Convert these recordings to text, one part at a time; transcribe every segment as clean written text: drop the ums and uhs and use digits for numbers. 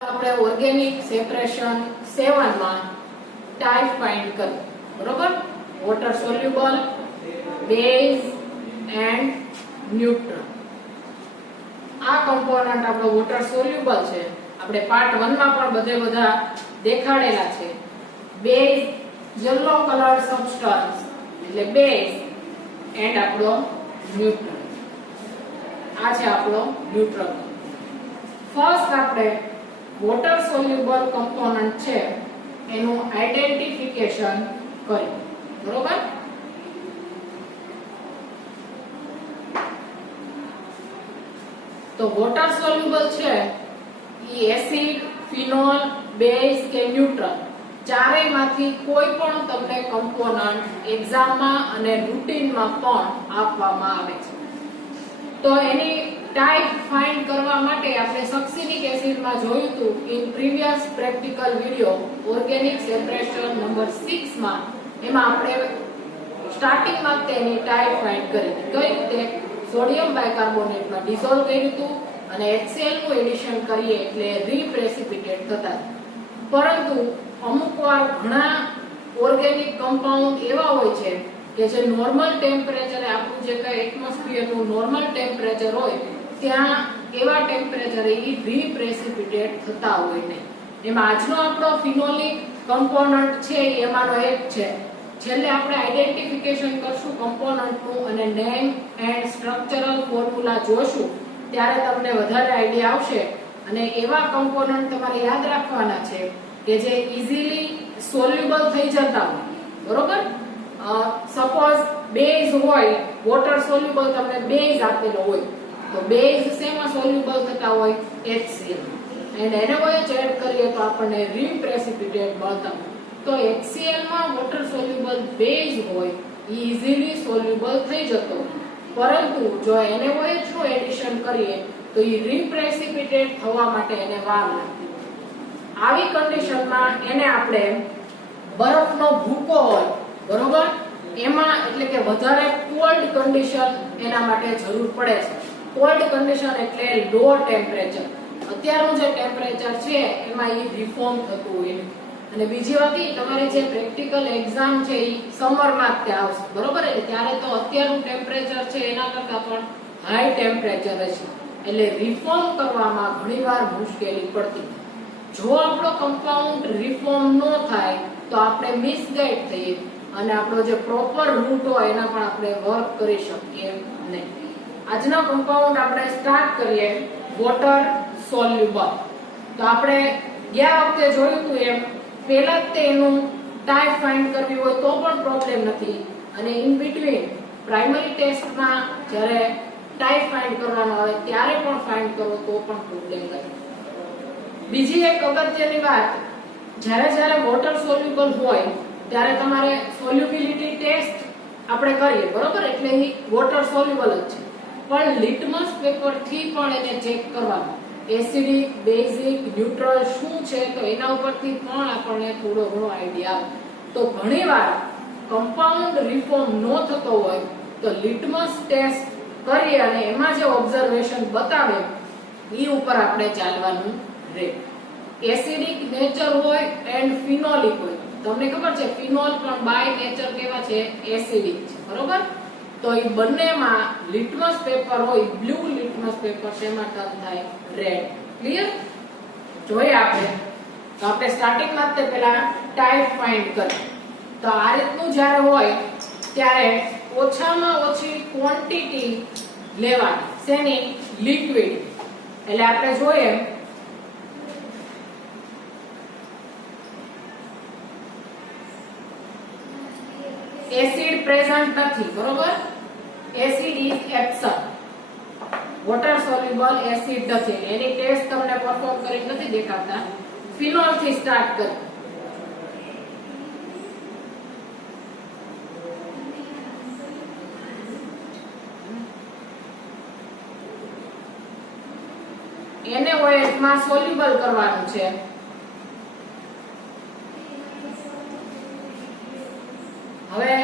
આપણે organic separation 7 માં type find કરવું, બરોબર? Water soluble, base and neutral. આ કમ્પોનન્ટ આપણો વોટર સોલ્યુબલ છે. આપણે પાર્ટ 1 માં પણ બધા દેખાડેલા છે. બેઝ યલો કલર સબસ્ટન્સ એટલે બેઝ એન્ડ આપણો ન્યુટ્રલ. આ છે આપણો ન્યુટ્રલ. ફર્સ્ટ આપણે વોટર સોલ્યુબલ કમ્પોનન્ટ છે એનું આઈડેન્ટિફિકેશન કરીએ, બરોબર? તો વોટર સોલ્યુબલ છે એ એસિડ, ફિનોલ, બેઝ કે ન્યુટ્રલ ચારેયમાંથી કોઈ પણ તમને કમ્પોનન્ટ એક્ઝામમાં અને રૂટીનમાં પણ આપવામાં આવે છે. તો એની ટાઈપ ફાઇન્ડ કરવા માટે આપણે સક્સિનિક એસિડમાં જોયું હતું in previous practical video organic separation number 6 માં. એમાં આપણે સ્ટાર્ટિંગમાં તેની ટાઈપ ફાઇન્ડ કરી કઈ રીતે સોડિયમ બાયકાર્બોનેટમાં ડિસોલ્વ કર્યું હતું અને HCl નું એડિશન કરીએ એટલે રીપ્રેસિપિટેટ થતા. પરંતુ અમુકવાર ઘણા ઓર્ગેનિક કમ્પાઉન્ડ એવા હોય છે કે જે નોર્મલ ટેમ્પરેચરે આપણું જે કઈ એટમોસ્ફિયરનું નોર્મલ ટેમ્પરેચર હોય ત્યાં એવા ટેમ્પરેચરે રીપ્રેસિપિટેટ થતા હોય નહીં. એમાં આજનો આપણો ફિનોલિક કમ્પોનન્ટ છે એમાંનો એક છે. છેલ્લે આપણે આઈડેન્ટિફિકેશન કરશું કમ્પોનન્ટનું અને નેમ એન્ડ સ્ટ્રક્ચરલ ફોર્મ્યુલા જોશું ત્યારે તમને વધારે આઈડિયા આવશે. અને એવા કમ્પોનન્ટ તમારે યાદ રાખવાના છે કે જે ઈઝીલી સોલ્યુબલ થઈ જતા હોય, બરોબર? સપોઝ બેઝ હોય, વોટર સોલ્યુબલ તમને બેઝ આપેલો હોય તો બેઝ શેમાં સોલ્યુબલ થતા હોય? HCl. એન્ડ NaOH એડ કરીએ તો આપણને રીપ્રેસિપિટેટ મળતા હોય. તો HCl માં વોટર સોલ્યુબલ બેઝ હોય ઈઝીલી સોલ્યુબલ થઈ જતો હોય. પરંતુ જો NaOH નું એડિશન કરીએ તો એ રીપ્રેસિપિટેટ થવા માટે એને વાર લાગતી હોય. આવી કન્ડિશનમાં એને આપણે બરફનો ભૂકો હોય, બરોબર? એમાં એટલે કે વધારે કોલ્ડ કન્ડિશન એના માટે જરૂર પડે છે. કોલ્ડ કન્ડિશન એટલે લો ટેમ્પરેચર. અત્યારનું જે ટેમ્પરેચર છે એમાં એ રિફોર્મ થતું હોય. અને બીજી વાત એ તમારી જે પ્રેક્ટિકલ એક્ઝામ છે એ સમરમાં જ ત્યાં આવશે, બરોબર? એટલે ત્યારે તો અત્યારનું ટેમ્પરેચર છે એના કરતા પણ હાઈ ટેમ્પરેચર હશે. એટલે રિફોર્મ કરવામાં ઘણીવાર મુશ્કેલી પડતી. જો આપણો કમ્પાઉન્ડ રિફોર્મ ન થાય તો આપણે મિસગાઈડ થઈએ અને આપણો જે પ્રોપર રૂટ હોય એના પણ આપણે વર્ક કરી શકીએ નહીં. આજનો કમ્પાઉન્ડ આપણે સ્ટાર્ટ કરીએ વોટર સોલ્યુબલ. તો આપણે ગયા વખતે જોયું હતું એમ પહેલા જ એનું ટાઈપ ફાઇન્ડ કરવી હોય તો પણ પ્રોબ્લેમ નથી અને ઇન બિટવીન પ્રાઇમરી ટેસ્ટમાં જ્યારે ટાઈપ ફાઇન્ડ કરવાનો આવે ત્યારે પણ ફાઇન્ડ કરો તો પણ પ્રોબ્લેમ નથી. બીજી એક અગત્યની વાત, જ્યારે વોટર સોલ્યુબલ હોય ત્યારે તમારે સોલ્યુબિલિટી ટેસ્ટ આપણે કરીએ, બરોબર? એટલે એ વોટર સોલ્યુબલ જ છે. પણ લિટમસ પેપર થી પણ એને ચેક કરવાનું એસિડિક, બેઝિક, ન્યુટ્રલ શું છે તો એના ઉપરથી પણ આપણને થોડો ઘણો આઈડિયા આવે. તો ઘણીવાર કમ્પાઉન્ડ રિફોર્મ ન થતો હોય તો લિટમસ ટેસ્ટ કરીએ અને એમાં જે ઓબ્ઝર્વેશન બતાવે એ ઉપર આપણે ચાલવાનું રહે. એસિડિક નેચર હોય એન્ડ ફિનોલિક હોય. તમને ખબર છે ફિનોલ પણ બાય નેચર કેવા છે? એસિડિક છે, બરોબર? તો એ બંનેમાં લિટમસ પેપર હોય બ્લુ લિટમસ પેપર શેમાં ટર્ન થાય? રેડ. ક્લિયર? જોઈએ આપણે. તો આપણે સ્ટાર્ટિંગમાં જ પહેલા ટાઈપ ફાઇન્ડ કરીએ. તો આ રીતનું જ્યારે હોય ત્યારે ઓછામાં ઓછી ક્વોન્ટિટી લેવાની. શેની? લિક્વિડ. એટલે આપણે જોઈએ એસિડ પ્રેઝન્ટ નથી, બરોબર? Acid is absent. Water soluble acid નથી. એની ટેસ્ટ તમને પરફોર્મ કરી નથી દેખાતા. ફિનોલ થી સ્ટાર્ટ કરો. NaOH માં સોલ્યુબલ કરવાનું છે. હવે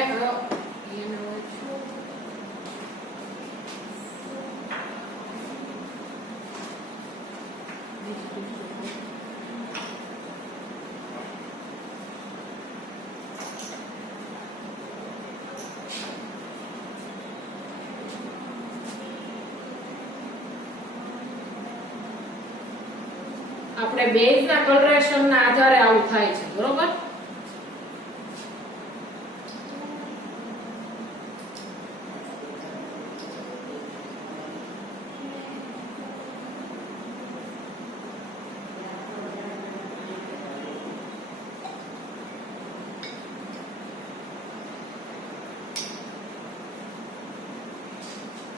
આપણે બેઝના કલરેશનના આધારે આવું થાય છે, બરોબર?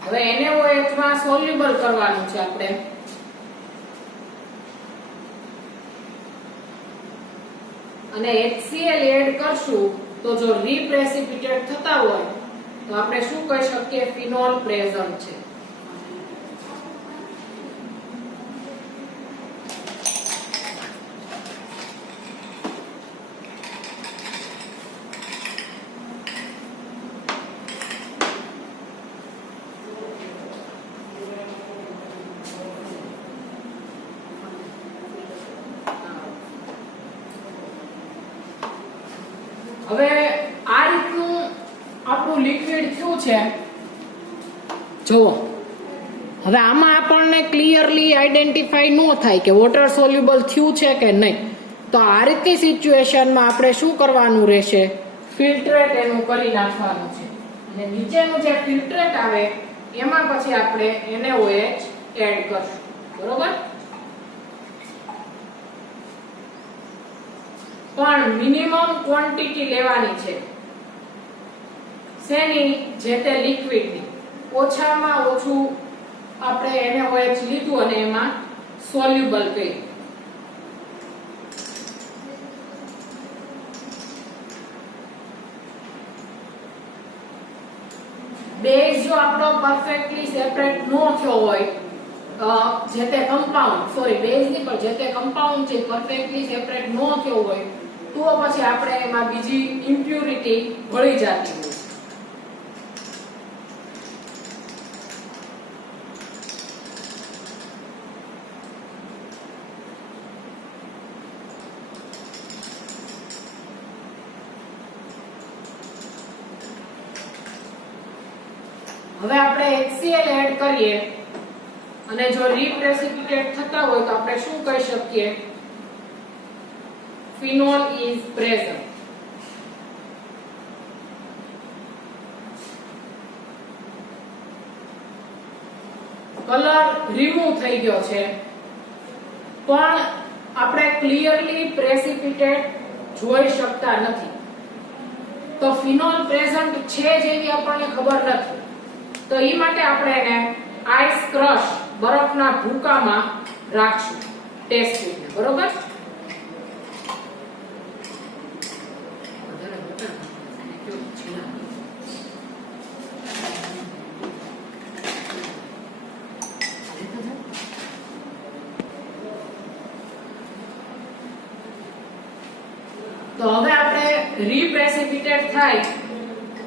હવે NaOH માં સોલ્યુબલ કરવાનું છે આપણે. અને HCl એડ કરશું તો જો રીપ્રેસિપિટેટ થતા હોય તો આપણે શું કહી શકીએ? ફિનોલ પ્રેઝન્ટ છે. હવે આ રીતનું આપણું લિક્વિડ થયું છે. જુઓ, હવે આમાં આપણને ક્લિયરલી આઈડેન્ટિફાઈ ન થાય કે વોટર સોલ્યુબલ થયું છે કે નહીં. તો આ રીતની સિચ્યુએશનમાં આપણે શું કરવાનું રહેશે? ફિલ્ટ્રેટ એનું કરી નાખવાનું છે. અને નીચેનું જે ફિલ્ટ્રેટ આવે એમાં પછી આપણે NaOH એડ કરશું, બરોબર? પણ મિનિમમ ક્વોન્ટિટી લેવાની છે. શેની? જે તે લિક્વિડની. ઓછામાં ઓછું આપણે NaOH લીધું અને એમાં સોલ્યુબલ કર્યું. બેઝ જો આપણો પરફેક્ટલી સેપરેટ ન થયો હોય, જે તે કમ્પાઉન્ડ, સોરી બેઝ ની પણ જે તે કમ્પાઉન્ડ છે પરફેક્ટલી સેપરેટ ન થયો હોય તો પછી આપણે એમાં બીજી ઇમ્પ્યુરિટી ભળી જતી હોય. હવે આપણે HCl એડ કરીએ અને જો રીપ્રેસિપિટેટ થતા હોય તો આપણે શું કહી શકીએ? Phenol is present. Colour remove થઈ ગયો છે પણ આપણે ક્લિયરલી પ્રેસિપિટેટ જોઈ શકતા નથી. તો ફિનોલ પ્રેઝન્ટ છે જેવી આપણને ખબર નથી. તો એ માટે આપણે એને આઈસ ક્રશ, બરફના ભૂકામાં રાખશું ટેસ્ટ ટ્યુબને, બરોબર? તો હવે આપણે રીપ્રેસિપિટેટ થાય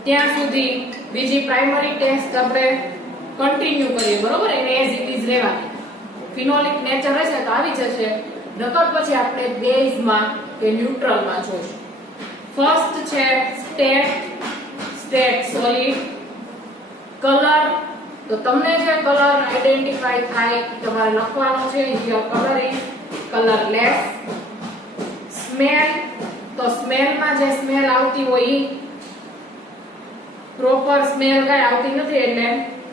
ત્યાં સુધી બીજી પ્રાઇમરી ટેસ્ટ આપણે કન્ટિન્યુ કરીએ, બરોબર? એને એઝ ઇટ ઇઝ લેવાની. ફિનોલિક નેચર હશે તો આવી જશે, નકર પછી આપણે બેઝમાં કે ન્યુટ્રલમાં જોઈશું. ફર્સ્ટ છે સ્ટેટ સોલિડ. કલર, તો તમને જે કલર આઈડેન્ટિફાઈ થાય તમારે લખવાનો છે. Here colour is colourless. Smell, તો સ્મેલમાં જે સ્મેલ આવતી હોય ઈ પ્રોપર સ્મેલ કઈ આવતી નથી એટલે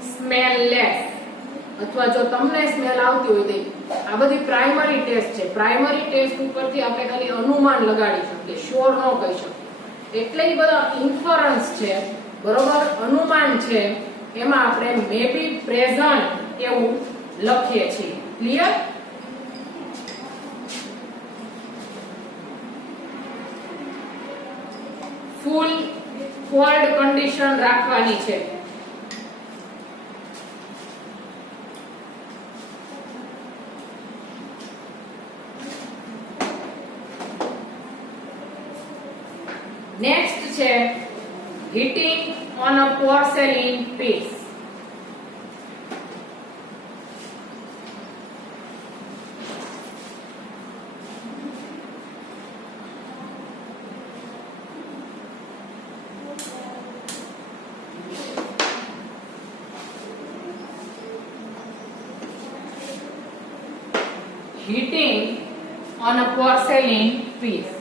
સ્મેલલેસ. અથવા જો તમને સ્મેલ આવતી હોય તો આ બધી પ્રાઇમરી ટેસ્ટ છે. પ્રાઇમરી ટેસ્ટ ઉપરથી આપણે ખાલી અનુમાન લગાડી શકીએ, શ્યોર ન કહી શકીએ. એટલે ઈ બધા ઇન્ફરન્સ છે, બરોબર? અનુમાન છે. એમાં આપણે મે બી પ્રેઝન્ટ એવું લખીએ છીએ. ક્લિયર? ફૂલ કોલ્ડ કન્ડિશન રાખવાની છે. નેક્સ્ટ છે heating on a porcelain piece. Heating on a porcelain piece.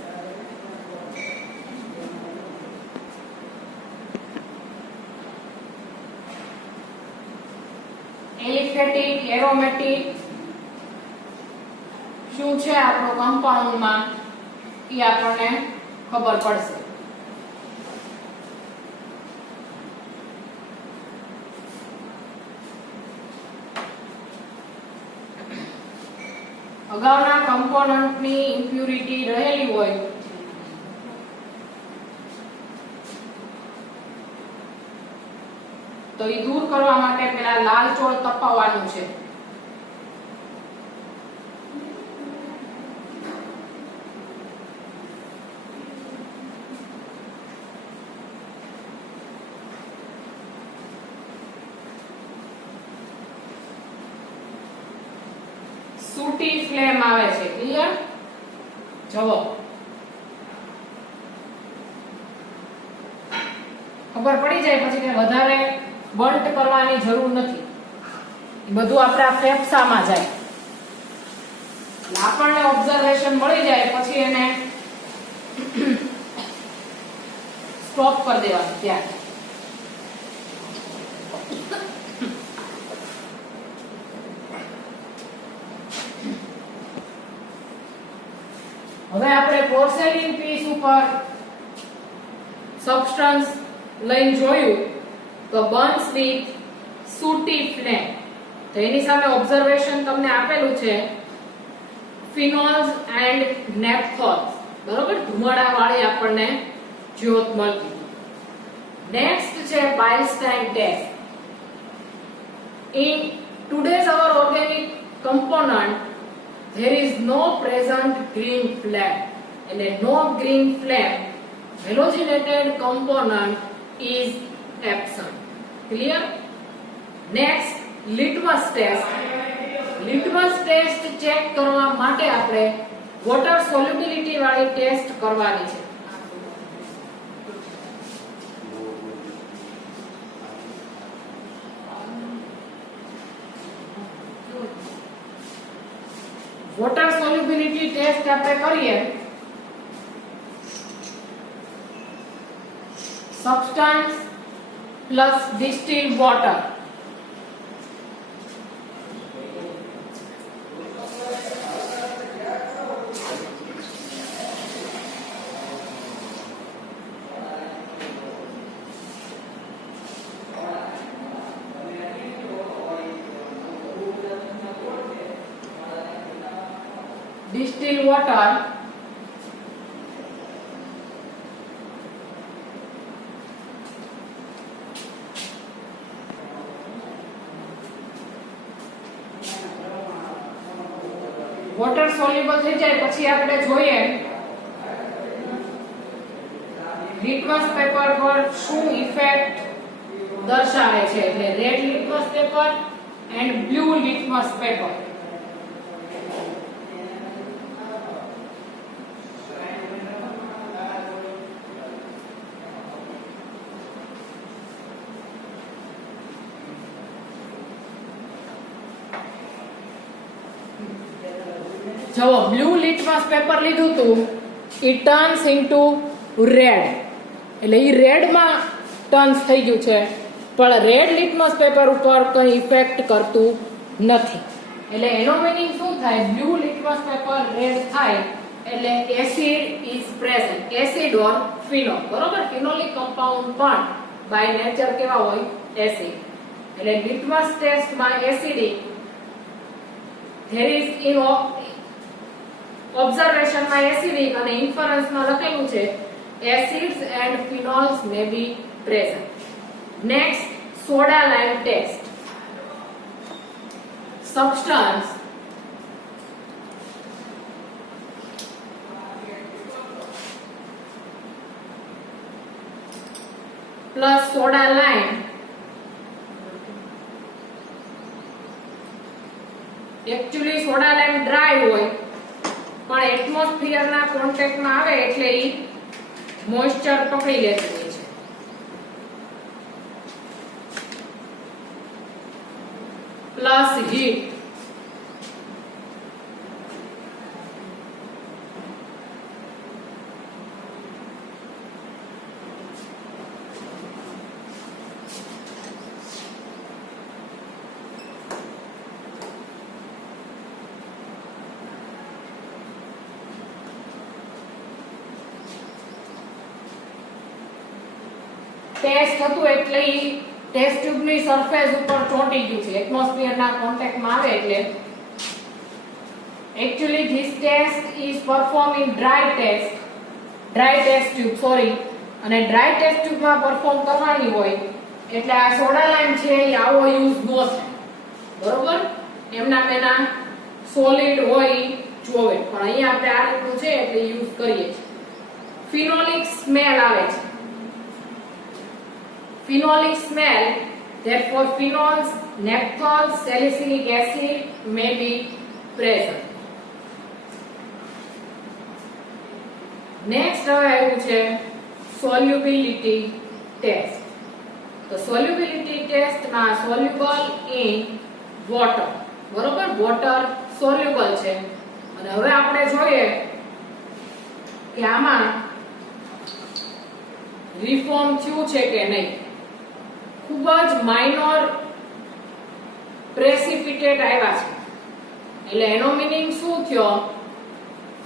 Aliphatic, aromatic શું છે આપણો કમ્પાઉન્ડમાં એ આપણને ખબર પડશે. અગાઉના કમ્પોનન્ટની ઇમ્પ્યુરિટી રહેલી હોય તો એ દૂર કરવા માટે પેલા લાલ ચોળ તપાવવાનું છે. સૂટી ફ્લેમ આવે છે. ક્લિયર? જુઓ, ખબર પડી જાય પછી કે વધારે બર્ન્ટ કરવાની જરૂર નથી. બધું આપણા ફેફસામાં જાય. આપણને ઓબ્ઝર્વેશન મળી જાય પછી એને સ્ટોપ કરી દેવાનું ત્યાં. હવે આપણે પોર્સેલિન પીસ ઉપર સબસ્ટન્સ લઈને જોયું તો બર્ન્સ વિથ સૂટી ફ્લેમ. તો એની સામે ઓબ્ઝર્વેશન તમને આપેલું છે ફિનોલ્સ એન્ડ નેપ્થોલ્સ. બરોબર, ધુમાડા વાળી આપણને જ્યોત મળતી. નેક્સ્ટ છે બાઇલસ્ટાઇન test. In today's our organic component there is no present green flame. એટલે no green flame halogenated component is absent. Clear? Next, litmus test. litmus test check કરવા માટે આપણે વોટર સોલ્યુબિલિટી વાળી ટેસ્ટ કરવાની છે. વોટર સોલ્યુબિલિટી ટેસ્ટ આપણે કરીએ. Substance plus distilled water. distilled water water soluble થઈ જાય પછી આપણે જોઈએ લિટમસ પેપર પર શું ઇફેક્ટ દર્શાવે છે. એટલે red litmus paper and blue litmus paper. જો બ્લુ લિટમસ પેપર લીધું હતું it turns into red. એટલે ઈ રેડ માં ટર્ન્સ થઈ ગયું છે પણ રેડ લિટમસ પેપર ઉપર કંઈ ઇફેક્ટ કરતું નથી. એટલે એનો મીનિંગ શું થાય? બ્લુ લિટમસ પેપર રેડ થાય એટલે acid is present. Acid or phenol. બરોબર, ફિનોલિક કમ્પાઉન્ડ પણ બાય નેચર કેવા હોય? એસિડ. એટલે લિટમસ ટેસ્ટમાં acidic there is in observation માં એસિડિક અને ઇન્ફરન્સ માં લખેલું છે acids and phenols may be present. Next, soda lime test. Substance plus soda lime actually soda lime dry હોય પણ એટમોસ્ફિયર ના કોન્ટેક્ટ માં આવે એટલે ઈ મોઇસ્ચર પકડી લેતું હોય છે. પ્લસ હીટ ટેસ્ટ હતું એટલે ઈ ટેસ્ટ ટ્યુબની સરફેસ ઉપર ચોંટી ગયું છે, એટમોસ્ફિયરના કોન્ટેક્ટમાં આવે એટલે. Actually this test is performed in dry test tube, sorry. અને dry test tube માં પરફોર્મ કરવાની હોય એટલે આ સોડા લાઈમ છે એ આવો યુઝ ન થાય, બરોબર? એમના મેના સોલિડ હોય જોવે, પણ અહીંયા આપણે આ રીતનું છે એટલે યુઝ કરીએ છીએ. ફિનોલિક સ્મેલ આવે છે. Phenolic smell, therefore phenols, naphthals, salicylic acid may be present. Next હવે આવ્યું છે solubility test. તો solubility test માં soluble in water, બરોબર? water soluble છે. અને હવે આપણે જોઈએ કે આમાં રિફોર્મ થયું છે કે નહીં. ખૂબ જ માઇનોર પ્રેસિપિટેટ આવ્યા છે એટલે એનો મીનિંગ શું થયો?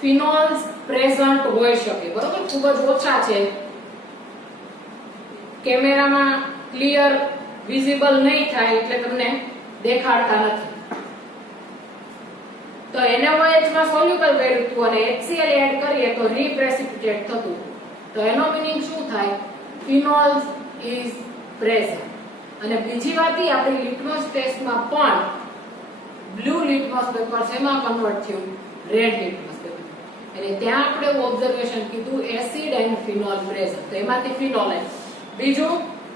ફિનોલ્સ પ્રેઝન્ટ હોઈ શકે, બરોબર? ખૂબ જ ઓછા છે, કેમેરામાં ક્લિયર વિઝિબલ નહીં થાય એટલે તમને દેખાડતા નથી. તો NaOH માં સોલ્યુબલ કર્યું હતું અને HCl એડ કરીએ તો રીપ્રેસિપિટેટ થતું. તો એનો મીનિંગ શું થાય? ફિનોલ્સ ઇઝ પ્રેઝન્ટ. અને બીજી વાત ઈ આપણી લિટમસ ટેસ્ટમાં પણ બ્લુ લિટમસ પેપર શેમાં કન્વર્ટ થયું? Red litmus paper. એટલે ત્યાં આપણે ઓબ્ઝર્વેશન કીધું એસિડ એન્ડ ફિનોલ પ્રેઝન્ટ, તો એમાંથી ફિનોલ આવે. બીજું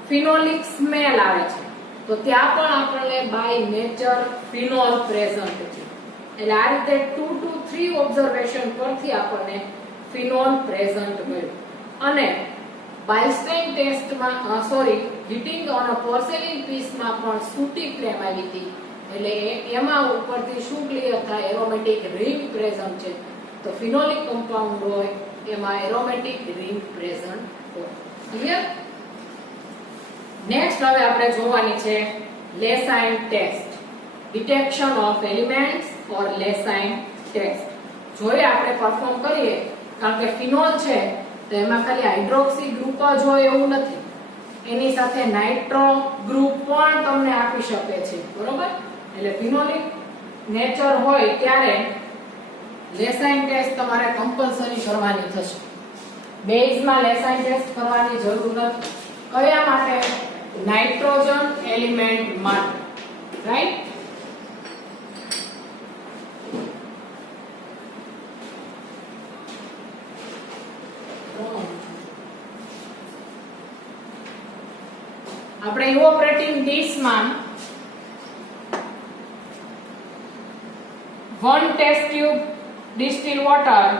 ફિનોલિક સ્મેલ આવે છે, તો ત્યાં પણ આપણને બાય નેચર ફિનોલ પ્રેઝન્ટ છે. એટલે આ રીતે 2 to 3 ઓબ્ઝર્વેશન પરથી આપણને ફિનોલ પ્રેઝન્ટ મળ્યું. અને બાયસ્ટેઇન ટેસ્ટમાં હીટિંગ ઓન અ પોર્સેલિન પીસમાં પણ સૂટી ફ્લેમ આવી હતી, એટલે એમાં ઉપરથી શું ક્લિયર થાય? એરોમેટિક રિંગ પ્રેઝન્ટ છે. તો ફિનોલિક કમ્પાઉન્ડ હોય એમાં એરોમેટિક રિંગ પ્રેઝન્ટ હોય. ક્લિયર? નેક્સ્ટ હવે આપણે જોવાની છે Lassaigne test, detection of elements or Lassaigne test. જોઈએ આપણે પરફોર્મ કરીએ, કારણ કે ફિનોલ છે તો એમાં ખાલી હાઇડ્રોક્સી ગ્રુપ જ હોય એવું નથી, એની સાથે નાઇટ્રો ગ્રુપ પણ તમને આપી શકે છે, બરોબર? એટલે ફિનોલિક નેચર હોય ત્યારે લેસાઇન ટેસ્ટ તમારે કમ્પલસરી કરવાની થશે. બેઝમાં લેસાઇન ટેસ્ટ કરવાની જરૂર નથી. કયા માટે? નાઇટ્રોજન એલિમેન્ટ માટે, રાઈટ? આપણે ઇવોપરેટિંગ ડીશમાં 1 ટેસ્ટ ટ્યુબ ડિસ્ટિલ વોટર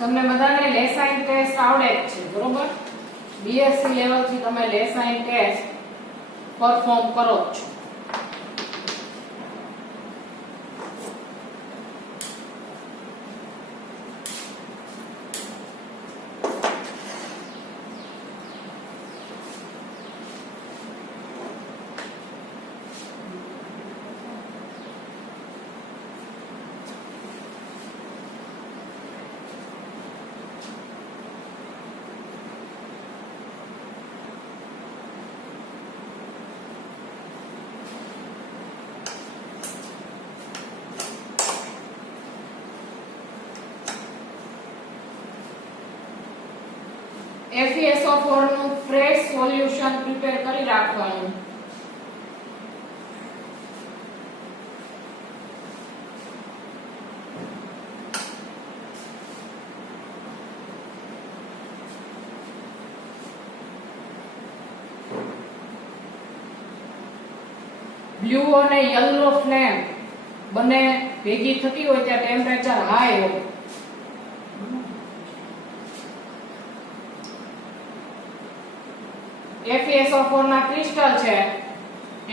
તમને બધાને લેસાઇન ટેસ્ટ આવડે જ છે, બરોબર? બીએસસી લેવલ થી તમે લેસાઇન ટેસ્ટ પરફોર્મ કરો છો. FeSO4 નું ફ્રેશ સોલ્યુશન પ્રિપેર કરી રાખવાનું. બ્લુ અને યલો ફ્લેમ બંને ભેગી થતી હોય ત્યાં ટેમ્પરેચર હાઈ હોય. FeSO4 ના ક્રિસ્ટલ છે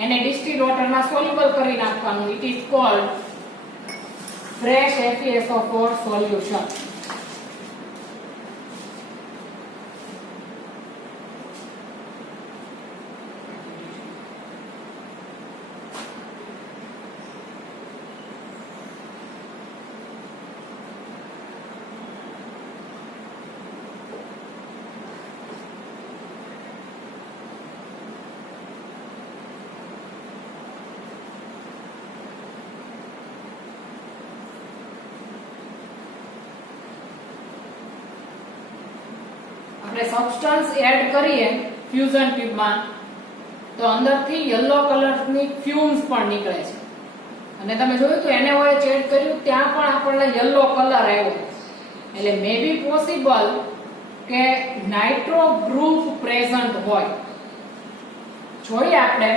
એને ડિસ્ટિલ્ડ વોટરમાં સોલ્યુબલ કરી નાખવાનું. It is called fresh FeSO4 solution. આપણે સબસ્ટન્સ એડ કરીએ ફ્યુઝન ટ્યુબમાં તો અંદરથી યલો કલરની ફ્યુમ્સ પણ નીકળે છે. અને તમે જોયું તો NaOH એડ કર્યું ત્યાં પણ આપણને યલો કલર આવ્યો. એટલે મે બી પોસિબલ કે નાઇટ્રો ગ્રુપ પ્રેઝન્ટ હોય. જોઈએ આપણે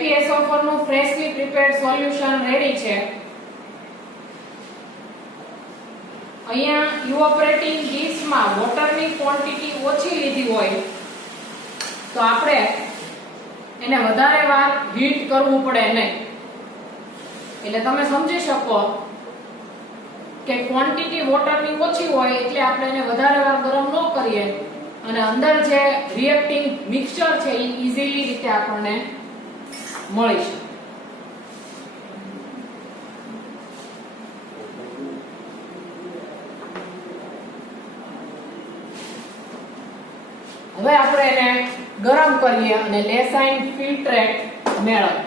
FeSO4 નું ફ્રેશલી પ્રિપેર્ડ સોલ્યુશન રેડી છે. અહીંયા ઇવોપરેટિંગ ડીશમાં વોટરની ક્વોન્ટિટી ઓછી લીધી હોય તો આપણે એને વધારે વાર હીટ કરવું પડે નહીં. એટલે તમે સમજી શકો કે ક્વોન્ટિટી વોટરની ઓછી હોય એટલે આપણે એને વધારે વાર ગરમ ન કરીએ અને અંદર જે રિએક્ટિંગ મિક્સચર છે એ ઈઝીલી રીતે આપણને મળી છે. હવે આપણે એને ગરમ કરીએ અને લેસાઇન ફિલ્ટ્રેટ મેળવીએ.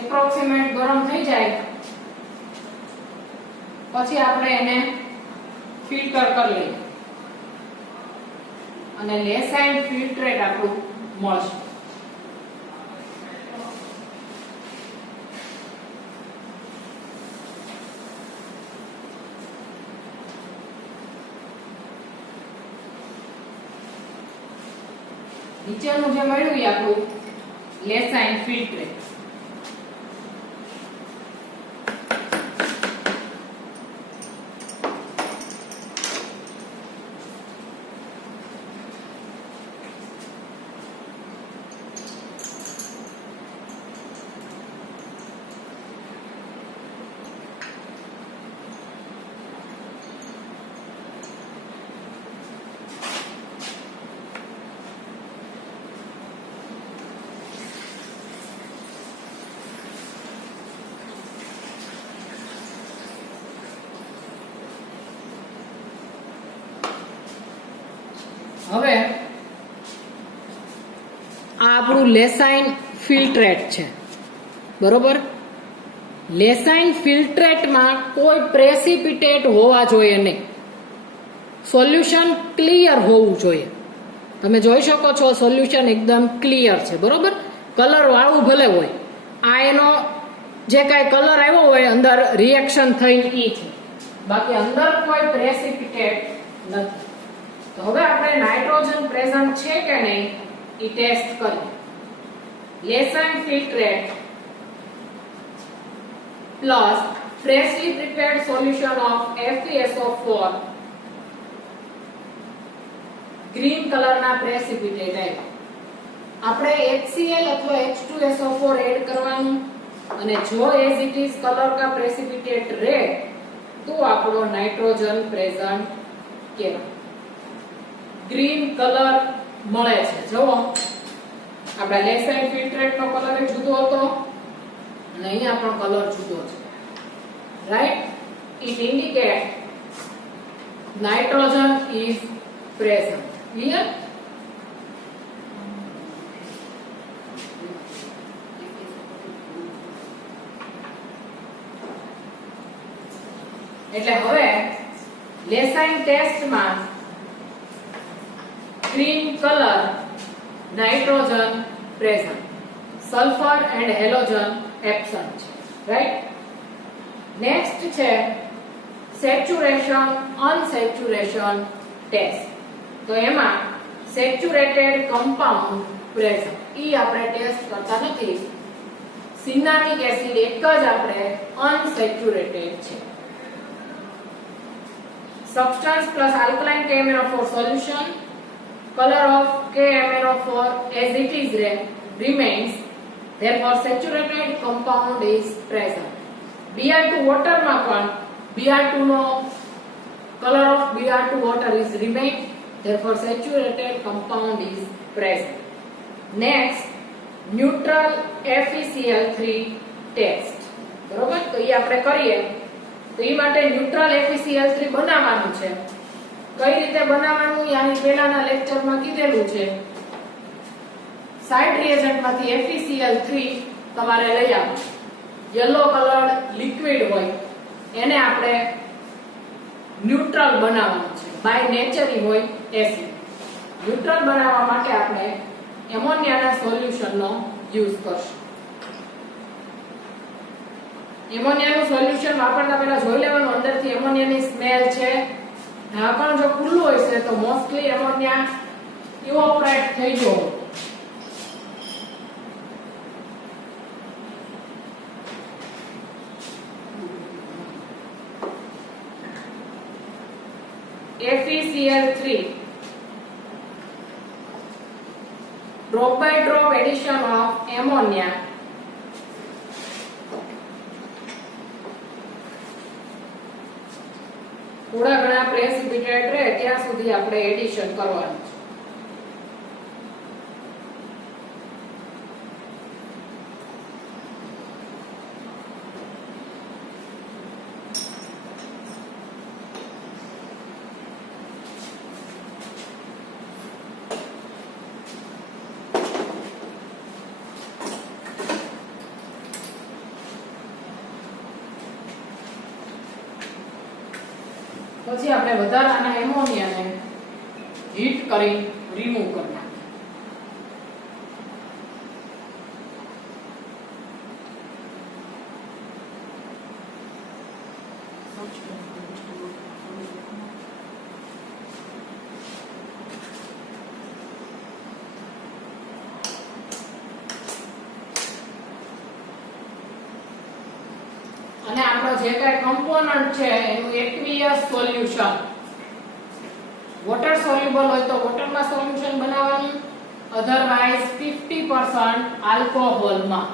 એપ્રોક્સિમેટ ગરમ થઈ જાય પછી આપણે એને ફિલ્ટર કરી લઈએ અને લેસાઇન ફિલ્ટ્રેટ આપણું મળશે. નીચેનું જે મળ્યું એ આપણું લેસાઇન ફિલ્ટ્રેટ. હવે આ આપણું લેસાઇન ફિલ્ટ્રેટ છે, બરોબર. લેસાઇન ફિલ્ટ્રેટમાં કોઈ પ્રેસિપિટેટ હોવા જોઈએ નહીં. સોલ્યુશન ક્લિયર હોવું જોઈએ. તમે જોઈ શકો છો સોલ્યુશન એકદમ ક્લિયર છે, બરોબર. કલર વાળું ભલે હોય, આ એનો જે કાંઈ કલર આવ્યો હોય અંદર રિએક્શન થઈને ઈ છે, બાકી અંદર કોઈ પ્રેસિપિટેટ નથી. તો હવે આપણે નાઇટ્રોજન પ્રેઝન્ટ છે કે નહીં એ ટેસ્ટ કરીએ. Lassaigne filtrate plus freshly prepared solution of FeSO4 green કલરના પ્રેસિપિટેટ આપ્યા. આપણે HCl અથવા H2SO4 એડ કરવાનું અને જો એઝ ઇટ ઇઝ કલર કા પ્રેસિપિટેટ રેડ તો આપણો નાઇટ્રોજન પ્રેઝન્ટ કહેવાય. ગ્રીન કલર મળે છે. જો આપણા લેસાઇન ફિલ્ટ્રેટ નો કલર જુદો હતો અને અહીંયા પણ કલર જુદો છે. Right? It indicates nitrogen is present. Clear? એટલે હવે લેસાઇન ટેસ્ટમાં green colour nitrogen present, sulphur and halogen absent છે. રાઈટ? નેક્સ્ટ છે સેચ્યુરેશન અનસેચ્યુરેશન ટેસ્ટ. તો એમાં સેચ્યુરેટેડ કમ્પાઉન્ડ પ્રેઝન્ટ ઈ આપણે ટેસ્ટ કરતા નથી. સિનામિક એસિડ એક જ આપણે અનસેચ્યુરેટેડ છે. substance plus alkaline KMnO4 solution, color of KMnO4 as it is remains, therefore saturated compound is present. Br2 water માં પણ Br2 no color of Br2 water is remain, therefore saturated compound is present. Next, neutral FeCl3 test. બરોબર? તો એ આપણે કરીએ. તો એ માટે neutral FeCl3 બનાવવાનું છે. કઈ રીતે બનાવવાનું યાની પહેલાના લેક્ચરમાં કીધેલું છે. સાઇડ રિએજન્ટમાંથી FeCl3 તમારે લઈ આવવાનું. યલો કલર લિક્વિડ હોય એને આપણે ન્યુટ્રલ બનાવવાનું છે. બાય નેચર હોય એસિડ. ન્યુટ્રલ બનાવવા માટે આપણે એમોનિયાના સોલ્યુશનનો યુઝ કરશું. એમોનિયાનું સોલ્યુશન વાપરતા પહેલા જોઈ લેવાનું અંદરથી એમોનિયાની સ્મેલ છે. ઢાંકણ જો ખુલ્લું હોય છે તો મોસ્ટલી એમોનિયા ઇવોપરેટ થઈ ગયો. FeCl3 drop by drop addition of ammonia થોડા ઘણા પ્રેસિપિટેટ રહે ત્યાં સુધી આપણે એડિશન કરવાનું છે. પછી આપણે વધારાના એમોનિયાને હીટ કરી રિમૂવ કરવાનું. અને આપણો જે કાંઈ કમ્પોનન્ટ છે એનું એક્વિયસ સોલ્યુશન. વોટર સોલ્યુબલ હોય તો વોટરમાં સોલ્યુશન બનાવવાનું, અધરવાઇઝ 50% આલ્કોહોલમાં.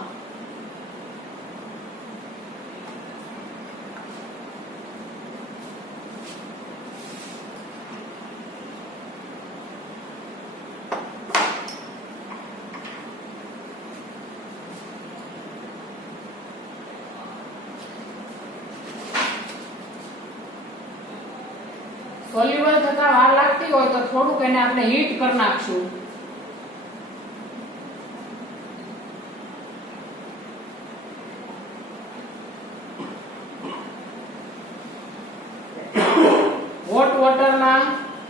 સોલ્યુબલ થતા વાર લાગતી હોય તો થોડુંક એને આપણે હીટ કરી નાખશું. હોટ વોટરમાં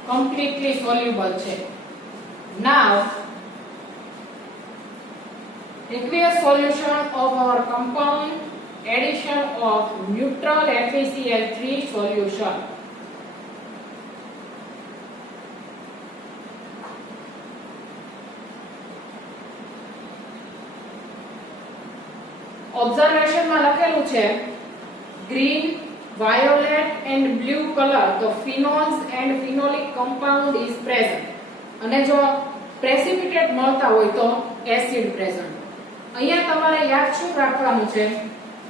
કમ્પ્લીટલી સોલ્યુબલ છે. નાઉ aqueous solution of our compound, addition of neutral FeCl3 solution. ઓબ્ઝર્વેશનમાં લખેલું છે green, violet and blue colour તો ફિનોલ્સ એન્ડ ફિનોલિક કમ્પાઉન્ડ ઇઝ પ્રેઝન્ટ. અને જો પ્રેસિપિટેટ મળતા હોય તો એસિડ પ્રેઝન્ટ. અહીંયા તમારે યાદ શું રાખવાનું છે,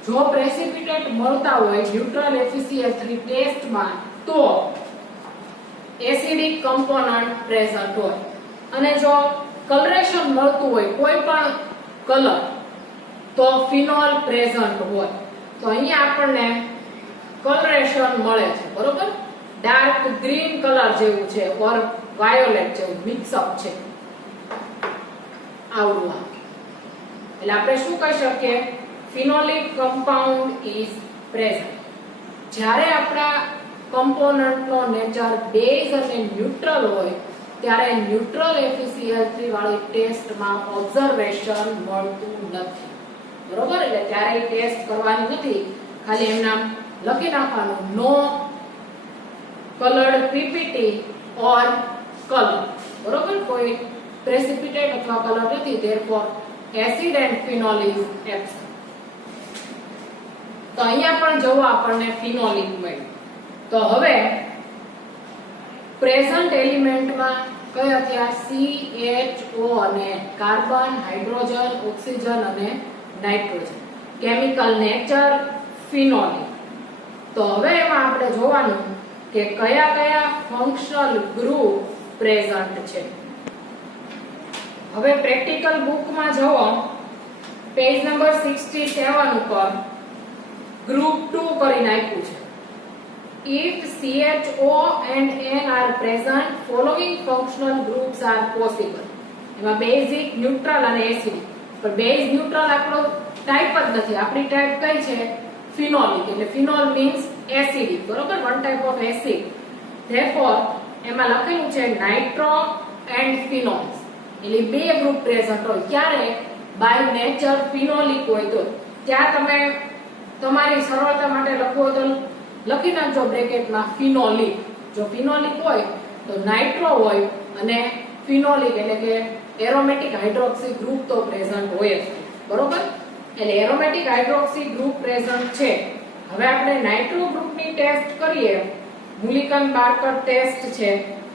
જો પ્રેસિપિટેટ મળતા હોય ન્યુટ્રલ FeCl3 ટેસ્ટમાં તો એસિડિક કમ્પોનન્ટ પ્રેઝન્ટ હોય. અને જો કલરેશન મળતું હોય કોઈ પણ કલર તો ફિનોલ પ્રેઝન્ટ હોય. તો અહીંયા આપણને કલરેશન મળે છે, બરોબર? ડાર્ક ગ્રીન કલર જેવું છે ઓર વાયોલેટ જેવું મિક્સઅપ છે આવડું. એટલે આપણે શું કહી શકીએ, ફિનોલિક કમ્પાઉન્ડ ઇઝ પ્રેઝન્ટ. જ્યારે આપણા કમ્પોનન્ટનો નેચર બેઝ અને ન્યુટ્રલ હોય ત્યારે ન્યુટ્રલ FeCl3 વાળી ટેસ્ટમાં ઓબ્ઝર્વેશન મળતું નથી, બરોબર? એટલે ત્યારે ટેસ્ટ કરવાની નથી, ખાલી એમ નામ લખી નાખવાનું નો કલર્ડ પીપીટી ઓર કલર, બરોબર? કોઈ પ્રેસિપિટેટ અથવા કલર નથી, therefore acid and phenol is absent. તો અહીંયા પણ જો આપણને ફિનોલિક મળ્યું. તો હવે પ્રેઝન્ટ એલિમેન્ટમાં કયા થયા? CHO અને કાર્બન, હાઇડ્રોજન, ઓક્સિજન અને નાઇટ્રોજન. Chemical nature phenolic. તો હવે એમાં આપણે જોવાનું કે કયા કયા ફંક્શનલ ગ્રુપ પ્રેઝન્ટ છે. હવે પ્રેક્ટિકલ બુકમાં જુઓ, પેજ નંબર 67 ઉપર ગ્રુપ 2 કરીને આપ્યું છે. If CHO and N are present, following functional groups are possible. એમાં બેઝિક, ન્યુટ્રલ અને એસિડિક. પણ બેઝ ન્યુટ્રલ આપણો ટાઈપ જ નથી. આપણી ટાઈપ કઈ છે? ફિનોલિક. એટલે ફિનોલ મીન્સ એસિડિક, બરોબર? One type of acid. Therefore એમાં લખેલું છે નાઇટ્રો એન્ડ ફિનોલ્સ. એટલે બે ગ્રુપ પ્રેઝન્ટ હોય. ક્યારે? બાય નેચર ફિનોલિક હોય તો. ત્યાં તમે તમારી સરળતા માટે લખવો તો લખી નાખજો બ્રેકેટમાં ફિનોલિક. જો ફિનોલિક હોય તો નાઇટ્રો હોય અને ફિનોલિક એટલે કે એરોમેટિક હાઇડ્રોક્સી ગ્રુપ તો પ્રેઝન્ટ હોય જ, બરોબર? એટલે એરોમેટિક હાઇડ્રોક્સી ગ્રુપ પ્રેઝન્ટ છે. હવે આપણે નાઇટ્રો ગ્રુપની ટેસ્ટ કરીએ, મુલિકન બાર્કર ટેસ્ટ છે,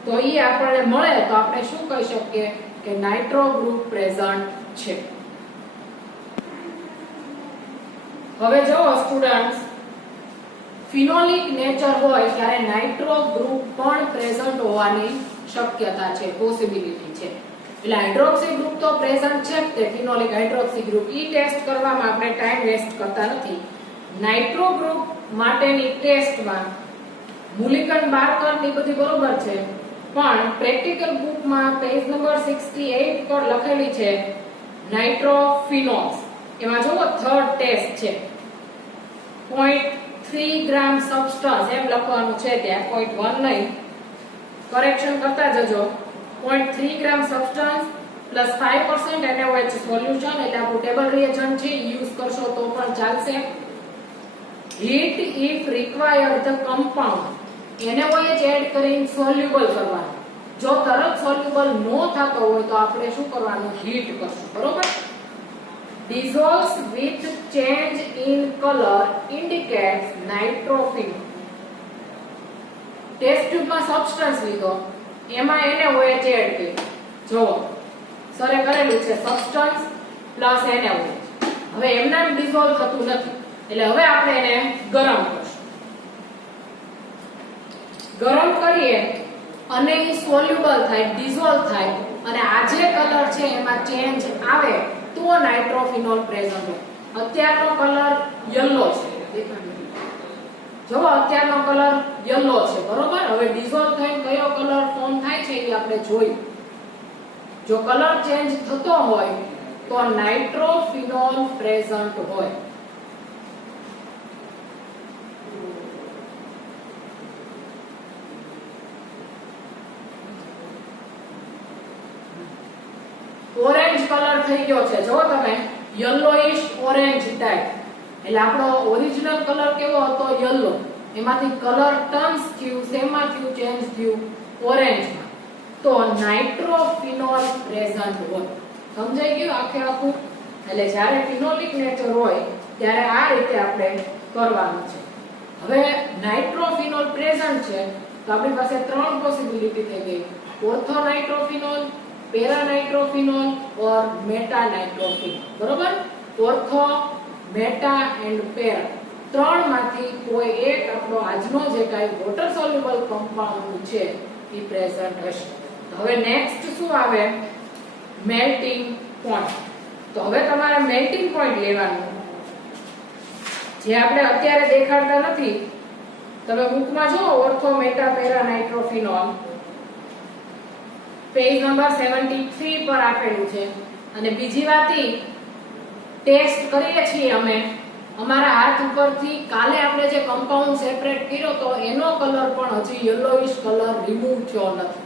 તો ઈ આપણને મળે તો આપણે શું કહી શકીએ કે નાઇટ્રો ગ્રુપ પ્રેઝન્ટ છે. હવે જો સ્ટુડન્ટ્સ, ફિનોલિક નેચર હોય ત્યારે નાઇટ્રો ગ્રુપ પણ પ્રેઝન્ટ હોવાની શક્યતા છે, પોસિબિલિટી છે. એટલે હાઇડ્રોક્સી ગ્રુપ તો પ્રેઝન્ટ છે જ તે, ફિનોલિક હાઇડ્રોક્સી ગ્રુપ. ઈ ટેસ્ટ કરવામાં આપણે ટાઈમ વેસ્ટ કરતા નથી. નાઇટ્રો ગ્રુપ માટેની ટેસ્ટમાં મુલિકન બાર્કર ની બધી બરોબર છે, પણ પ્રેક્ટિકલ બુકમાં પેજ નંબર 68 પર લખેલી છે નાઇટ્રોફિનોલ્સ. એમાં જોવો થર્ડ ટેસ્ટ છે 0.3 ગ્રામ સબસ્ટન્સ એમ લખવાનું છે ત્યાં, 0.1 નહીં, કરેક્શન કરતા જજો. 0.3 ગ્રામ સબસ્ટન્સ પ્લસ 5% NaOH સોલ્યુશન, એટલે આપણું ટેબલ રિએજન્ટ છે, યુઝ કરશો તો પણ ચાલશે. Heat if required the compound, NaOH add કરીને સોલ્યુબલ કરવાનું. જો તરત સોલ્યુબલ નો થતો હોય તો આપણે શું કરવાનું? હીટ કરશું, બરોબર? dissolves with change in color indicates nitrophenol. Test ટ્યુબમાં સબસ્ટન્સ લીધો, એમાં NaOH એડ કર્યું. જો સરે કરેલું છે સબસ્ટન્સ પ્લસ NaOH. હવે એમના ડિઝોલ્વ થતું નથી, એટલે હવે આપણે એને ગરમ કરશું. ગરમ કરીએ અને એ સોલ્યુબલ થાય, ડિઝોલ્વ થાય અને આ જે કલર છે એમાં ચેન્જ આવે તો નાઇટ્રોફિનોલ પ્રેઝન્ટ હોય. અત્યારનો કલર યલો છે, જો અત્યારનો કલર યલો છે, બરોબર? હવે ડિઝોલ્વ થઈને કયો કલર ફોર્મ થાય છે એ આપણે જોયું. જો કલર ચેન્જ થતો હોય તો નાઇટ્રોફિનોલ પ્રેઝન્ટ હોય. ઓરેન્જ કલર થઈ ગયો છે, જો તમે યલોઇશ ઓરેન્જ ટાઈપ. એટલે આપણો ઓરિજિનલ કલર કેવો હતો? યલો. એમાંથી કલર ટર્ન્સ થયું, શેમાં થયું? ચેન્જ થયું ઓરેન્જમાં. તો નાઇટ્રોફિનોલ પ્રેઝન્ટ હોય. સમજાઈ ગયું આખે આખું? એટલે જ્યારે ફિનોલિક નેચર હોય ત્યારે આ રીતે આપણે કરવાનું છે. હવે નાઇટ્રોફિનોલ પ્રેઝન્ટ છે તો આપણી પાસે ત્રણ પોસિબિલિટી થઈ ગઈ: ઓર્થો નાઇટ્રોફિનોલ, પેરા નાઇટ્રોફિનોલ ઓર મેટા નાઇટ્રોફિનોલ. બરોબર? ઓર્થો, મેટા એન્ડ પેરા ત્રણમાંથી કોઈ એક આપણો આજનો જે કાંઈ વોટર સોલ્યુબલ કમ્પાઉન્ડ છે એ પ્રેઝન્ટ હશે. હવે નેક્સ્ટ શું આવે? Melting point. તો હવે તમારે મેલ્ટિંગ પોઈન્ટ લેવાનું, જે આપણે અત્યારે દેખાડતા નથી. તમે બુકમાં જો ortho, meta, para nitrophenol page number 73 પર આપેલું છે. અને બીજી વાત ઈ, ટેસ્ટ કરીએ છીએ અમે અમારા હાથ ઉપરથી. કાલે આપણે જે કમ્પાઉન્ડ સેપરેટ કર્યો તો એનો કલર પણ હજી યલોઇશ કલર રિમૂવ થયો નથી.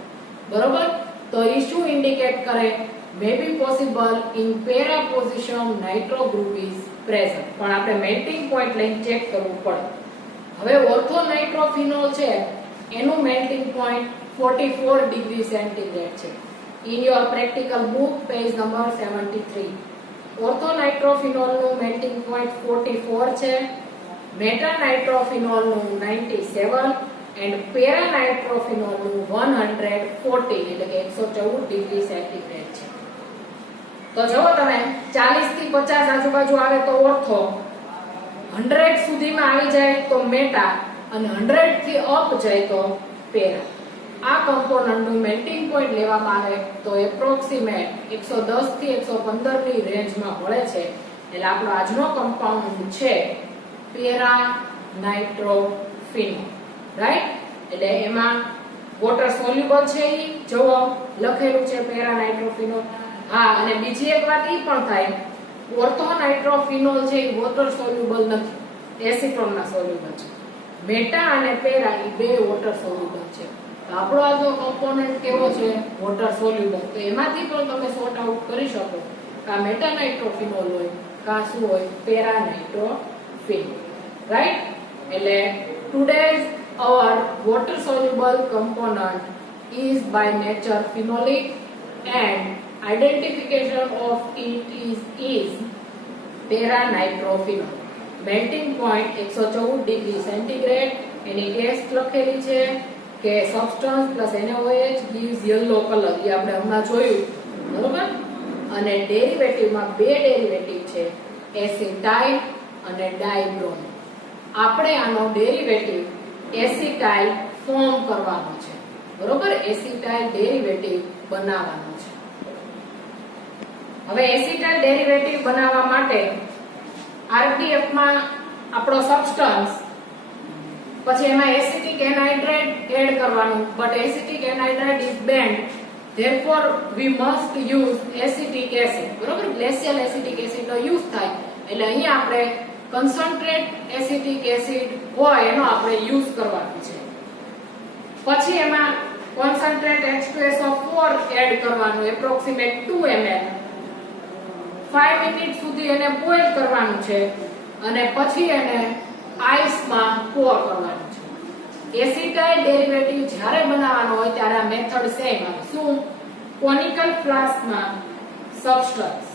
બરોબર? તો એ શું ઇન્ડિકેટ કરે? May be possible in para position nitro group is present. પણ આપણે મેલ્ટિંગ પોઈન્ટ લઈને ચેક કરવું પડે. હવે ઓર્થો નાઇટ્રોફિનોલ છે એનું મેલ્ટિંગ પોઈન્ટ 44 ડિગ્રી સેન્ટીગ્રેડ છે. In your practical book page number 73. Ortho nitrophenol નું મેલ્ટિંગ પોઈન્ટ 44 છે, મેટા નાઇટ્રોફિનોલ નું 97 એન્ડ પેરા નાઇટ્રોફિનોલ નું 140 એટલે કે 114 ડિગ્રી સેન્ટીગ્રેડ છે. તો જો તમે 40 થી 50 આજુબાજુ આવે તો ઓર્થો, 100 સુધીમાં આવી જાય તો મેટા અને 100 થી અપ જાય તો પેરા. આ કમ્પોનન્ટનું મેલ્ટિંગ પોઈન્ટ લેવામાં આવે તો એપ્રોક્સિમેટ 110 થી 115 ની રેન્જમાં મળે છે. એટલે આપણો આજનો કમ્પાઉન્ડ છે પેરા નાઇટ્રોફિનોલ. રાઈટ? એટલે એમાં વોટર સોલ્યુબલ છે, ઈ જોવો લખેલું છે પેરા નાઇટ્રોફિનોલ. હા, અને બીજી એક વાત ઈ પણ થાય, ઓર્થો નાઇટ્રોફિનોલ છે એ વોટર સોલ્યુબલ નથી, એસિટોનમાં સોલ્યુબલ છે. મેટા અને પેરા એ બે વોટર સોલ્યુબલ છે. આપણો આ જો કમ્પોનન્ટ કેવો છે? Water soluble. તો એમાંથી પણ તમે સોર્ટ આઉટ કરી શકો કે મેટા નાઇટ્રોફિનોલ હોય કા શું હોય? Para nitrophenol. રાઈટ? એટલે today's our water soluble component is by nature phenolic and identification of it is para nitrophenol. Melting point 114 degree centigrade. Any test લખેલી છે કે substance plus NaOH gives yellow color. એ આપણે હમણાં જોયું. બરોબર? અને ડેરિવેટિવમાં બે ડેરિવેટિવ છે, એસિટાઇલ અને ડાયબ્રોમિન. આપણે આનો ડેરિવેટિવ એસિટાઇલ ફોર્મ કરવાનો છે. બરોબર? એસિટાઇલ ડેરિવેટિવ બનાવવાનો છે. હવે એસિટાઇલ ડેરિવેટિવ બનાવવા માટે RDF માં આપણો સબસ્ટન્સ, પછી એમાં એસિટિક એનહાઇડ્રેટ એડ કરવાનું. But acetic anhydrate is band, therefore we must use acetic acid. બરોબર? ગ્લેશિયલ એસિટિક એસિડ નો યુઝ થાય. એટલે અહીંયા આપણે કન્સન્ટ્રેટ એસિટિક એસિડ હોય એનો આપણે યુઝ કરવાનો છે. પછી એમાં કોન્સન્ટ્રેટ H2SO4 એડ કરવાનું, એપ્રોક્સિમેટ 2 ml. 5 મિનિટ સુધી એને બોઇલ કરવાનું છે અને પછી એને આઈસમાં પોર કરવાનું છે. એસિટાઇલ ડેરિવેટિવ જ્યારે બનાવવાનો હોય ત્યારે આ મેથડ સેમ આવે. શું? કોનિકલ ફ્લાસ્કમાં સબસ્ટન્સ,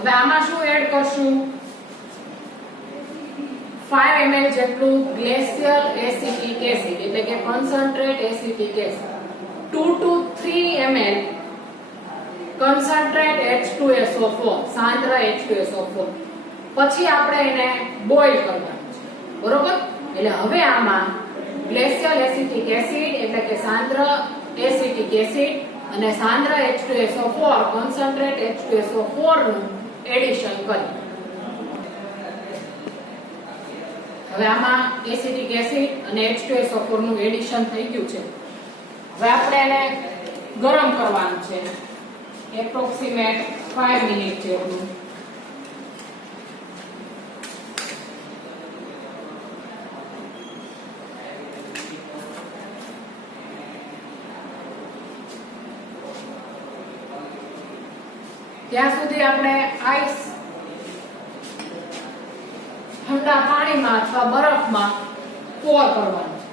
હવે આમાં શું એડ કરશું? 5 ml જેટલું ગ્લેશિયલ એસિટિક એસિડ એટલે કે concentrate acetic acid, 2 to 3 ml concentrate H2SO4 સાંદ્ર H2SO4. પછી આપણે એને બોઇલ કરવાનું છે. બરોબર? એટલે હવે આમાં ગ્લેશિયલ એસિટિક એસિડ એટલે કે સાંદ્ર એસિટિક એસિડ અને સાંદ્ર H2SO4 કોન્સન્ટ્રેટ H2SO4 નું એડિશન કરીએ. હવે આમાં એસિટિક એસિડ અને H2SO4 નું એડિશન થઈ ગયું છે. હવે આપણે એને ગરમ કરવાનું છે એપ્રોક્સિમેટ 5 મિનિટ જેટલું. ત્યાં સુધી આપણે આઈસ ઠંડા પાણીમાં અથવા બરફમાં પોર કરવાનું છે.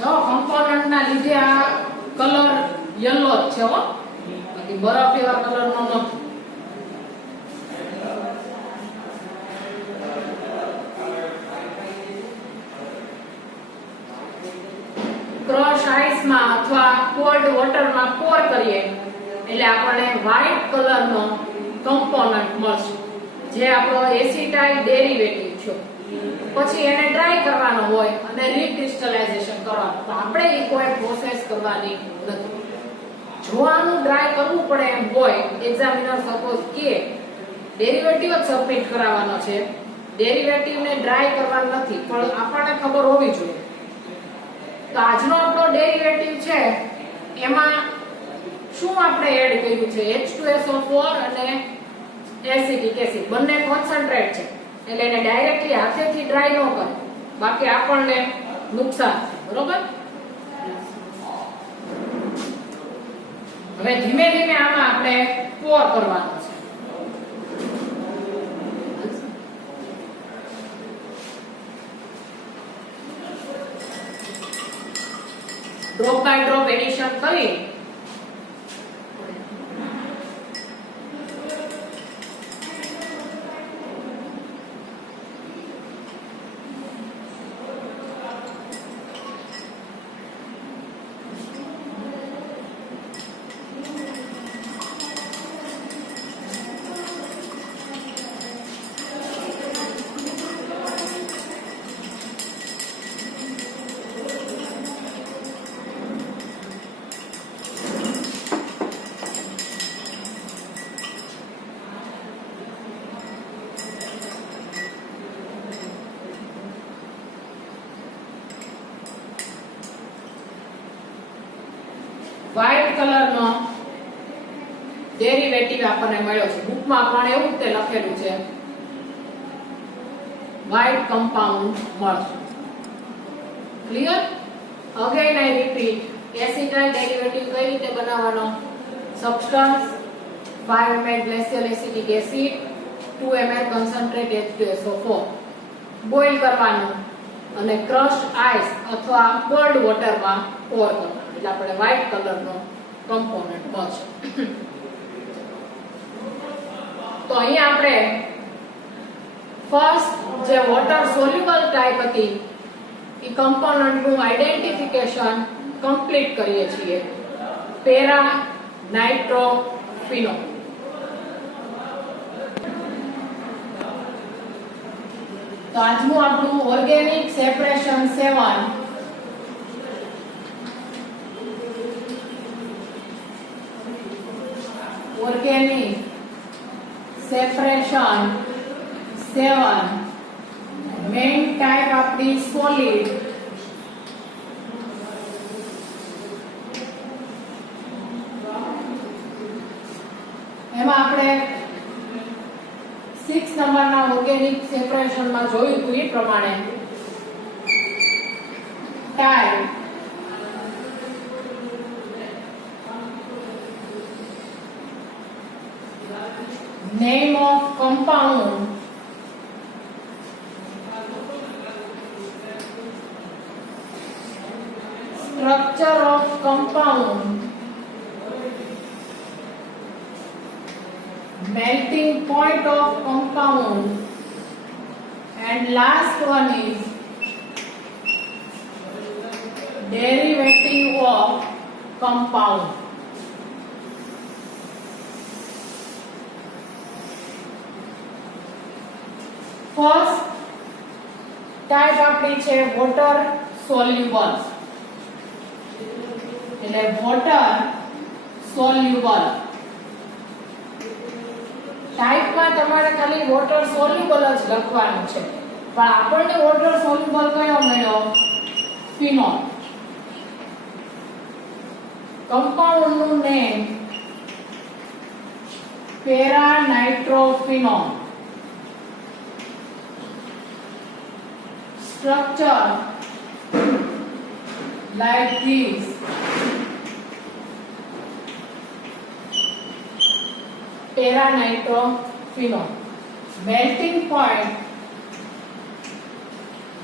જો કમ્પોનન્ટ ના લીધે આ કલર યલો જ છે હો, બાકી બરફ એવા કલર નો નથી. ક્રશ આઈસ માં અથવા કોલ્ડ વોટર માં પોર કરીએ એટલે આપણને વ્હાઇટ કલર નો કમ્પોનન્ટ મળશે, જે આપણો એસિટાઇલ ડેરિવેટિવ છે. પછી એને ડ્રાય કરવાનો હોય અને રીક્રિસ્ટલાઇઝેશન કરવાનું, તો આપણે એ કોઈ પ્રોસેસ કરવાની નથી. જો આનું ડ્રાય કરવું પડે એમ હોય, એક્ઝામિનર સપોઝ કે ડેરિવેટિવ જ સબમિટ કરાવવાનો છે, ડેરિવેટિવ ને ડ્રાય કરવાનો નથી, પણ આપણને ખબર હોવી જોઈએ. તો આજનો આપણો ડેરિવેટિવ છે એમાં શું આપણે એડ કર્યું છે, H2SO4 અને એસિટિક એસિડ બંને કોન્સન્ટ્રેટ છે, એટલે એને ડાયરેક્ટલી હાથેથી ડ્રાય ન કરે, બાકી આપણને નુકસાન થાય. બરોબર? હવે ધીમે ધીમે આમાં આપણે પોર કરવાનું છે. ડ્રોપ બાય ડ્રોપ એડિશન કરી વ્હાઇટ કલર નો ડેરિવેટિવ આપણને મળ્યો છે. બુકમાં પણ એવું તે લખેલું છે, વ્હાઇટ કમ્પાઉન્ડ મળશે. Clear? Again I repeat, acetyl derivative કઈ રીતે બનાવવાનો? Substance 5 ml glacial acetic acid 2 ml કન્સન્ટ્રેટ H2SO4 boil કરવાનું અને ક્રશ આઈસ અથવા કોલ્ડ વોટરમાં પોર કરવાનું, એટલે આપણે વ્હાઇટ કલરનો કમ્પોનન્ટ મળશે. તો અહીંયા આપણે ફર્સ્ટ જે વોટર સોલ્યુબલ ટાઈપ હતી એ કમ્પોનન્ટનું આઈડેન્ટિફિકેશન કમ્પ્લીટ કરીએ છીએ. Para nitrophenol. તો આજનું આપણું organic separation 7 organic separation 7 main type આપણી solid એમાં આપણે 6 નંબરના ઓર્ગેનિક સેપરેશન માં જોયું હતું એ પ્રમાણે type name of compound, structure of compound, melting point of compound, and last one is derivative of compound. First type આપણી છે વોટર સોલ્યુબલ, એટલે વોટર સોલ્યુબલ ટાઈપમાં તમારે ખાલી વોટર સોલ્યુબલ જ લખવાનું છે, પણ આપણને વોટર સોલ્યુબલ કયો મળ્યો? ફિનોલ. કમ્પાઉન્ડનું name para nitrophenol. Structure like this. Para-nitrophenol. Melting point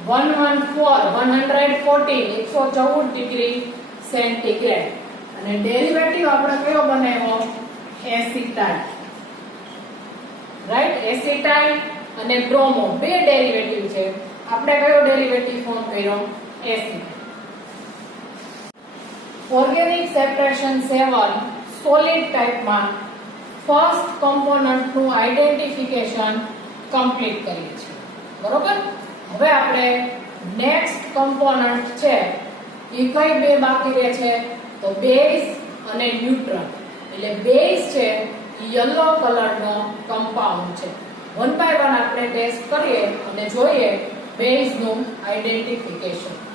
114 degree centigrade. અને ડેરિવેટિવ આપણે કયો બનાવ્યો? એસિટાઇલ. રાઈટ, એસિટાઇલ અને બ્રોમો બે ડેરિવેટિવ છે. આપણે કયો ડેરિવેટિવ ફોર્મ કર્યો? એસિડ. ઓર્ગેનિક સેપરેશન 7 સોલિડ ટાઈપમાં ફર્સ્ટ કોમ્પોનન્ટ નું આઇડેન્ટિફિકેશન કમ્પ્લીટ કરીએ છીએ. બરોબર? હવે આપણે નેક્સ્ટ કોમ્પોનન્ટ છે એ કઈ બે બાકી રહે છે? તો બેઝ અને ન્યુટ્રલ. એટલે બેઝ છે એ યલો કલરનો કમ્પાઉન્ડ છે. વન બાય વન આપણે ટેસ્ટ કરીએ અને જોઈએ બેઝ નું આઇડેન્ટિફિકેશન.